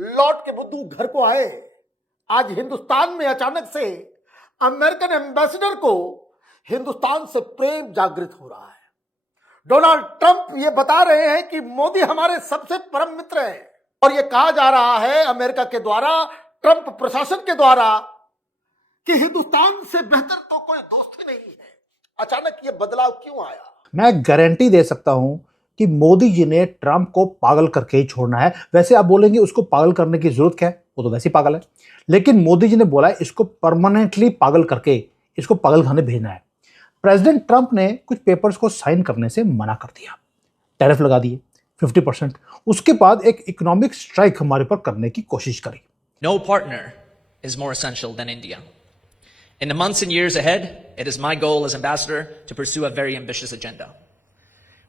लौट के बुद्धू घर को आए। आज हिंदुस्तान में अचानक से अमेरिकन एम्बेसडर को हिंदुस्तान से प्रेम जागृत हो रहा है। डोनाल्ड ट्रंप ये बता रहे हैं कि मोदी हमारे सबसे परम मित्र हैं और ये कहा जा रहा है अमेरिका के द्वारा, ट्रंप प्रशासन के द्वारा, कि हिंदुस्तान से बेहतर तो कोई दोस्त ही नहीं है। अचानक ये बदलाव क्यों आया? मैं गारंटी दे सकता हूं कि मोदी जी ने ट्रंप को पागल करके ही छोड़ना है। वैसे आप बोलेंगे उसको पागल करने की जरूरत क्या है, वो तो वैसे ही पागल है, लेकिन मोदी जी ने बोला है इसको परमानेंटली पागल करके इसको पागल खाने भेजना है। प्रेसिडेंट ट्रंप ने कुछ पेपर्स को साइन करने से मना कर दिया, टैरिफ लगा दिए 50%। उसके बाद एक इकोनॉमिक स्ट्राइक हमारे पर करने की कोशिश करी। No partner is more essential than India. In the months and years ahead, it is my goal as ambassador to pursue a very ambitious agenda.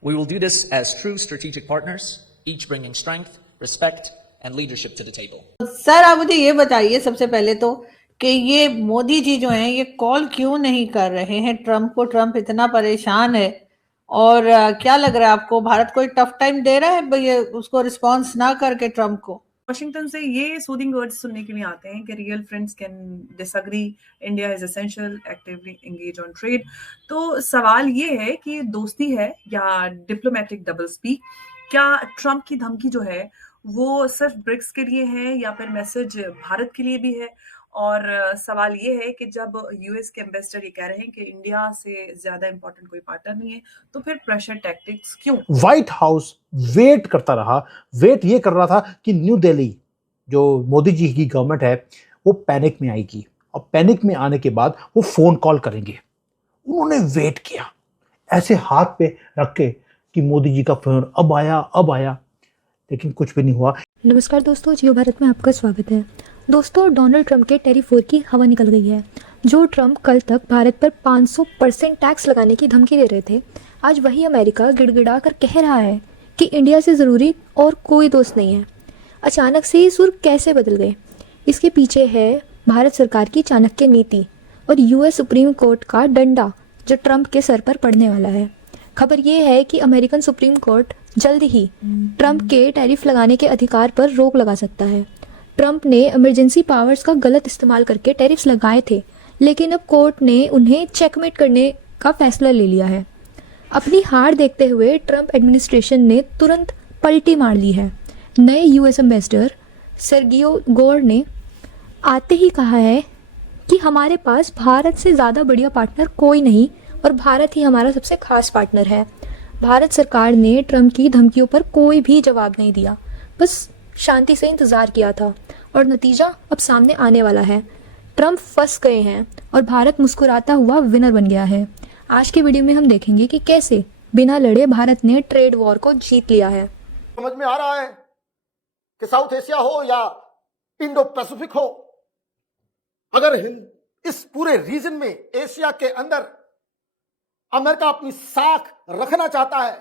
We will do this as true strategic partners, each bringing strength, respect, and leadership to the table. Sir आप मुझे ये बताइए सबसे पहले तो कि ये मोदी जी जो हैं ये कॉल क्यों नहीं कर रहे हैं ट्रंप को? ट्रंप इतना परेशान है और क्या लग रहा है आपको, भारत कोई टफ टाइम दे रहा है ये उसको रिस्पांस ना करके ट्रंप को? वाशिंगटन से ये सूदिंग वर्ड्स सुनने के लिए आते हैं कि real friends can disagree, India is essential, actively engage on trade. तो सवाल ये है कि दोस्ती है या डिप्लोमेटिक डबल स्पीक? क्या ट्रंप की धमकी जो है वो सिर्फ ब्रिक्स के लिए है या फिर मैसेज भारत के लिए भी है? और सवाल ये है कि जब यूएस के एम्बेसडर ये कह रहे हैं कि इंडिया से ज्यादा इंपॉर्टेंट कोई पार्टनर नहीं है, तो फिर प्रेशर टैक्टिक्स क्यों? व्हाइट हाउस वेट करता रहा, वेट ये कर रहा था कि न्यू दिल्ली जो मोदी जी की गवर्नमेंट है वो पैनिक में आएगी और पैनिक में आने के बाद वो फोन कॉल करेंगे। उन्होंने वेट किया ऐसे हाथ पे रख के कि मोदी जी का फोन अब आया, लेकिन कुछ भी नहीं हुआ। नमस्कार दोस्तों, जियो भारत में आपका स्वागत है। दोस्तों, डोनाल्ड ट्रंप के टैरिफ वॉर की हवा निकल गई है। जो ट्रंप कल तक भारत पर 500% टैक्स लगाने की धमकी दे रहे थे, आज वही अमेरिका गिड़गिड़ा कर कह रहा है कि इंडिया से ज़रूरी और कोई दोस्त नहीं है। अचानक से ये सुर कैसे बदल गए? इसके पीछे है भारत सरकार की चाणक्य नीति और यूएस सुप्रीम कोर्ट का डंडा जो ट्रंप के सर पर पड़ने वाला है। खबर ये है कि अमेरिकन सुप्रीम कोर्ट जल्द ही ट्रंप के टैरिफ लगाने के अधिकार पर रोक लगा सकता है। ट्रंप ने इमरजेंसी पावर्स का गलत इस्तेमाल करके टैरिफ्स लगाए थे, लेकिन अब कोर्ट ने उन्हें चेकमेट करने का फैसला ले लिया है। अपनी हार देखते हुए ट्रंप एडमिनिस्ट्रेशन ने तुरंत पलटी मार ली है। नए यूएस एम्बेसडर सर्गियो गोर ने आते ही कहा है कि हमारे पास भारत से ज़्यादा बढ़िया पार्टनर कोई नहीं और भारत ही हमारा सबसे खास पार्टनर है। भारत सरकार ने ट्रंप की धमकियों पर कोई भी जवाब नहीं दिया, बस शांति से इंतज़ार किया था और नतीजा अब सामने आने वाला है। ट्रंप फंस गए हैं और भारत मुस्कुराता हुआ विनर बन गया है। आज के वीडियो में हम देखेंगे कि कैसे बिना लड़े भारत ने ट्रेड वॉर को जीत लिया है। समझ में आ रहा है कि साउथ एशिया हो या इंडो पैसिफिक हो, अगर इस पूरे रीजन में, एशिया के अंदर अमेरिका अपनी साख रखना चाहता है,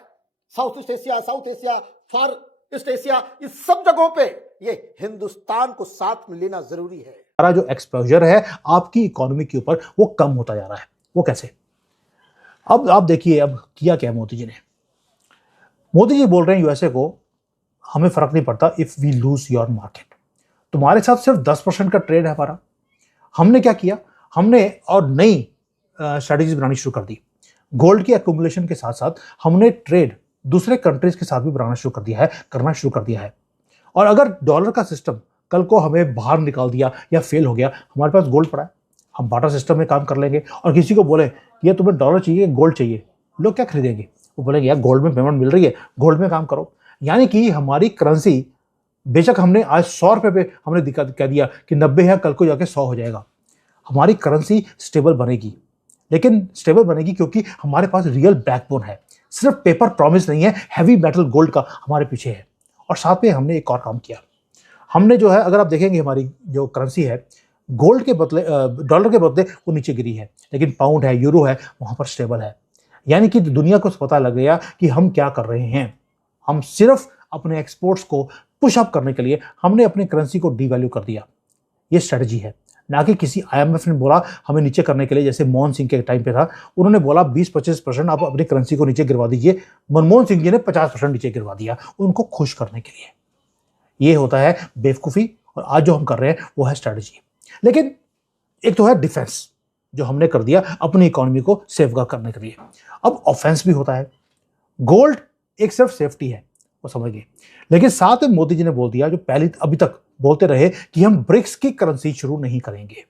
साउथ एशिया, फार ईस्ट एशिया, इस सब जगहों पे ये हिंदुस्तान को साथ में लेना जरूरी है। सारा जो एक्सपोजर है आपकी इकोनॉमी के ऊपर वो कम होता जा रहा है। वो कैसे? अब आप देखिए अब किया क्या मोदी जी ने। मोदी जी बोल रहे हैं यूएसए को, हमें फर्क नहीं पड़ता if we lose your market, तुम्हारे साथ सिर्फ 10% का ट्रेड है हमारा। हमने क्या किया, हमने और नई स्ट्रैटेजीज बनानी शुरू कर दी। गोल्ड की एक्यूमुलेशन के साथ साथ हमने ट्रेड दूसरे कंट्रीज के साथ भी करना शुरू कर दिया है। और अगर डॉलर का सिस्टम कल को हमें बाहर निकाल दिया या फेल हो गया, हमारे पास गोल्ड पड़ा है, हम बार्टर सिस्टम में काम कर लेंगे। और किसी को बोले ये तुम्हें डॉलर चाहिए, गोल्ड चाहिए, लोग क्या खरीदेंगे? वो बोलेंगे यार गोल्ड में पेमेंट मिल रही है, गोल्ड में काम करो। यानी कि हमारी करेंसी, बेशक हमने आज 100 रुपये पे हमने कह दिया कि 90 है, कल को जाके 100 हो जाएगा, हमारी करेंसी स्टेबल बनेगी। लेकिन स्टेबल बनेगी क्योंकि हमारे पास रियल बैकबोन है, सिर्फ पेपर प्रॉमिस नहीं है, हैवी मेटल गोल्ड का हमारे पीछे है। और साथ में हमने एक और काम किया, हमने जो है, अगर आप देखेंगे हमारी जो करेंसी है गोल्ड के बदले, डॉलर के बदले वो नीचे गिरी है, लेकिन पाउंड है, यूरो है, वहाँ पर स्टेबल है। यानी कि दुनिया को पता लग गया कि हम क्या कर रहे हैं। हम सिर्फ अपने एक्सपोर्ट्स को पुश अप करने के लिए हमने अपनी करेंसी को डीवैल्यू कर दिया। ये स्ट्रेटजी है, ना कि किसी IMF ने बोला हमें नीचे करने के लिए, जैसे मनमोहन सिंह के टाइम पे था, उन्होंने बोला 20-25% आप अपनी करेंसी को नीचे गिरवा दीजिए। मनमोहन सिंह जी ने 50% नीचे गिरवा दिया उनको खुश करने के लिए। ये होता है बेवकूफ़ी, और आज जो हम कर रहे हैं वो है स्ट्रैटेजी। लेकिन एक तो है डिफेंस, जो हमने कर दिया अपनी इकोनॉमी को सेफगार्ड करने के लिए। अब ऑफेंस भी होता है। गोल्ड एक सिर्फ सेफ्टी है, वो समझ गए। लेकिन साथ में मोदी जी ने बोल दिया, जो पहले अभी तक बोलते रहे, कि हम ब्रिक्स की करेंसी शुरू नहीं करेंगे।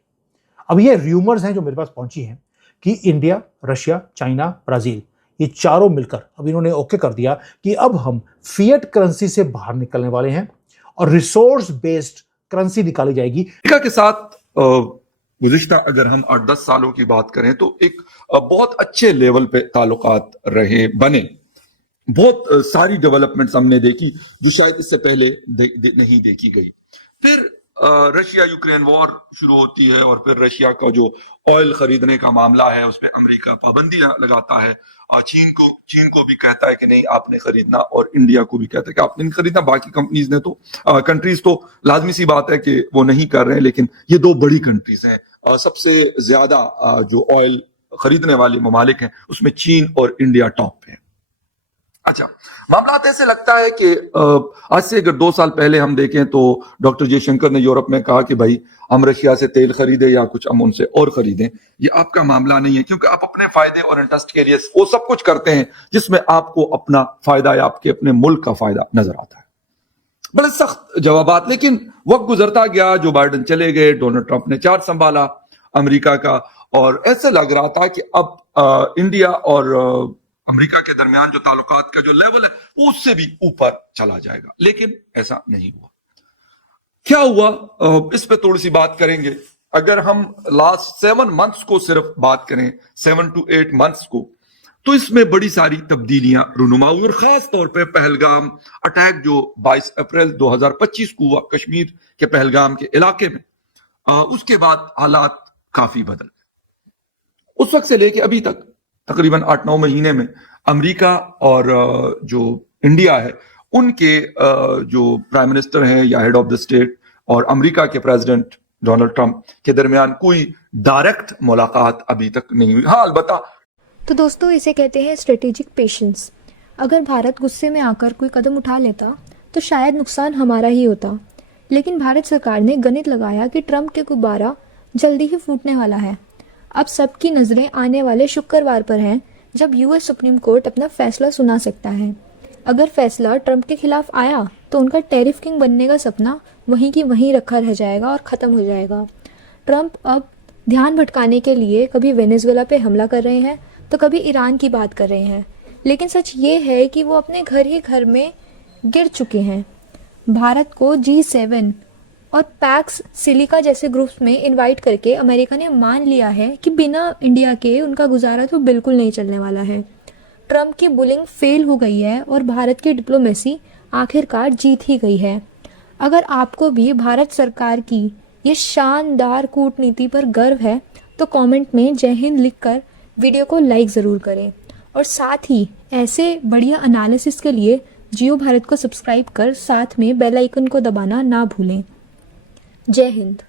अब ये र्यूमर्स हैं जो मेरे पास पहुंची हैं कि इंडिया, रशिया, चाइना, ब्राजील, ये चारों मिलकर अब इन्होंने ओके कर दिया कि अब हम फिएट करेंसी से बाहर निकलने वाले हैं और रिसोर्स बेस्ड करेंसी निकाली जाएगी। अमेरिका के साथ गुज़िश्ता अगर हम 8-10 सालों की बात करें तो एक बहुत अच्छे लेवल पे ताल्लुकात रहे बने। बहुत सारी डेवलपमेंट्स हमने देखी जो शायद इससे पहले नहीं देखी गई। फिर रशिया यूक्रेन वॉर शुरू होती है और फिर रशिया का जो ऑयल खरीदने का मामला है उसमें अमेरिका पाबंदी लगाता है। चीन को भी कहता है कि नहीं आपने खरीदना, और इंडिया को भी कहता है कि आपने नहीं खरीदना। बाकी कंपनीज ने तो कंट्रीज तो लाजमी सी बात है कि वो नहीं कर रहे हैं, लेकिन ये दो बड़ी कंट्रीज हैं। सबसे ज्यादा जो ऑयल खरीदने वाले ममालिक हैं उसमें चीन और इंडिया टॉप पे है। अच्छा, मामला ऐसे लगता है कि आज से अगर 2 साल पहले हम देखें तो डॉक्टर जयशंकर ने यूरोप में कहा कि भाई हम रशिया से तेल खरीदें या कुछ हम उनसे और खरीदें, ये आपका मामला नहीं है, क्योंकि आप अपने फायदे और इंटरेस्ट के लिए वो सब कुछ करते हैं जिसमें आपको अपना फायदा या आपके अपने मुल्क का फायदा नजर आता है। बड़े सख्त जवाबात, लेकिन वक्त गुजरता गया, जो बाइडेन चले गए, डोनाल्ड ट्रंप ने चार्ज संभाला अमेरिका का, और ऐसे लग रहा था कि अब इंडिया और अमेरिका के दरमियान जो ताल्लुकात का जो लेवल है वो उससे भी ऊपर चला जाएगा, लेकिन ऐसा नहीं हुआ। क्या हुआ इस पे थोड़ी सी बात करेंगे। अगर हम लास्ट 7 मंथ्स को सिर्फ बात करें, 7 to 8 मंथ्स को, तो इसमें बड़ी सारी तब्दीलियां रुनुमा हुई, और खास तौर पे पहलगाम अटैक जो 22 अप्रैल 2025 को हुआ कश्मीर के पहलगाम के इलाके में, उसके बाद हालात काफी बदल गए। उस वक्त से लेके अभी तक तकरीबन 8-9 महीने में अमेरिका और जो इंडिया है उनके जो प्राइम मिनिस्टर हैं या हेड ऑफ द स्टेट और अमेरिका के प्रेसिडेंट डोनाल्ड ट्रंप के दरमियान कोई डायरेक्ट मुलाकात अभी तक नहीं हुई। हाँ, अलबत्ता। तो दोस्तों, इसे कहते हैं स्ट्रेटेजिक पेशेंस। अगर भारत गुस्से में आकर कोई कदम उठा लेता तो शायद नुकसान हमारा ही होता, लेकिन भारत सरकार ने गणित लगाया कि ट्रंप के गुब्बारा जल्दी ही फूटने वाला है। अब सबकी नज़रें आने वाले शुक्रवार पर हैं, जब यूएस सुप्रीम कोर्ट अपना फैसला सुना सकता है। अगर फैसला ट्रंप के खिलाफ आया तो उनका टैरिफ किंग बनने का सपना वहीं की वहीं रखा रह जाएगा और ख़त्म हो जाएगा। ट्रंप अब ध्यान भटकाने के लिए कभी वेनेजुएला पे हमला कर रहे हैं तो कभी ईरान की बात कर रहे हैं, लेकिन सच ये है कि वो अपने घर ही घर में गिर चुके हैं। भारत को G7 और पैक्स सिलिका जैसे ग्रुप्स में इनवाइट करके अमेरिका ने मान लिया है कि बिना इंडिया के उनका गुजारा तो बिल्कुल नहीं चलने वाला है। ट्रंप की बुलिंग फेल हो गई है और भारत की डिप्लोमेसी आखिरकार जीत ही गई है। अगर आपको भी भारत सरकार की ये शानदार कूटनीति पर गर्व है तो कमेंट में जय हिंद लिखकर वीडियो को लाइक ज़रूर करें, और साथ ही ऐसे बढ़िया एनालिसिस के लिए जियो भारत को सब्सक्राइब कर साथ में बेल आइकन को दबाना ना भूलें। जय हिंद।